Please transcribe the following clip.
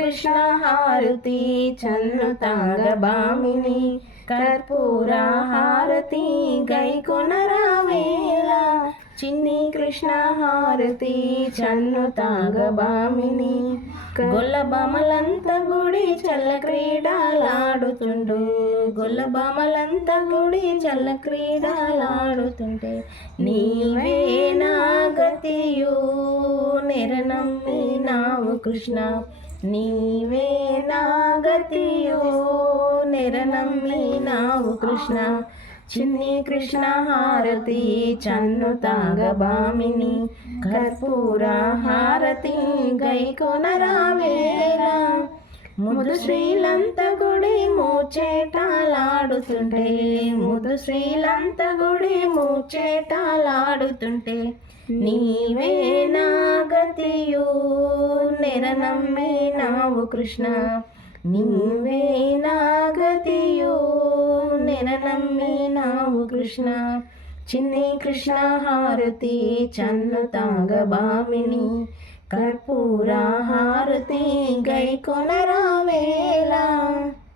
కృష్ణ హారతి చన్నుతాగబామిని కర్పూర హారతి గైకొనరావేలా చిన్ని కృష్ణ హారతి చన్నుతాగబామిని గొల్లబామలంత గుడి చల్ల క్రీడలాడుతుండు గొల్లబామలంత గుడి చల్ల క్రీడలాడుతుంటే నీవే నా గతియు నెరనమ్మినావు కృష్ణ నీవే నా గతియు నెరనమ్మినావు కృష్ణ చిన్ని కృష్ణ హారతి చన్నుతాగబామిని కర్పూర హారతి గైకొనరావేలా ముదు శ్రీలంత గుడి మూచేటాలాడుతుంటే ముదు శ్రీలంత గుడి మూచేటాలాడుతుంటే నీవే నా గతియు నెరనమ్మినావు కృష్ణ నీవే నా గతియు నెరనమ్మినావు కృష్ణ చిన్ని కృష్ణ హారతి చన్నుతాగబామిని కర్పూర హారతి గైకొనరావేలా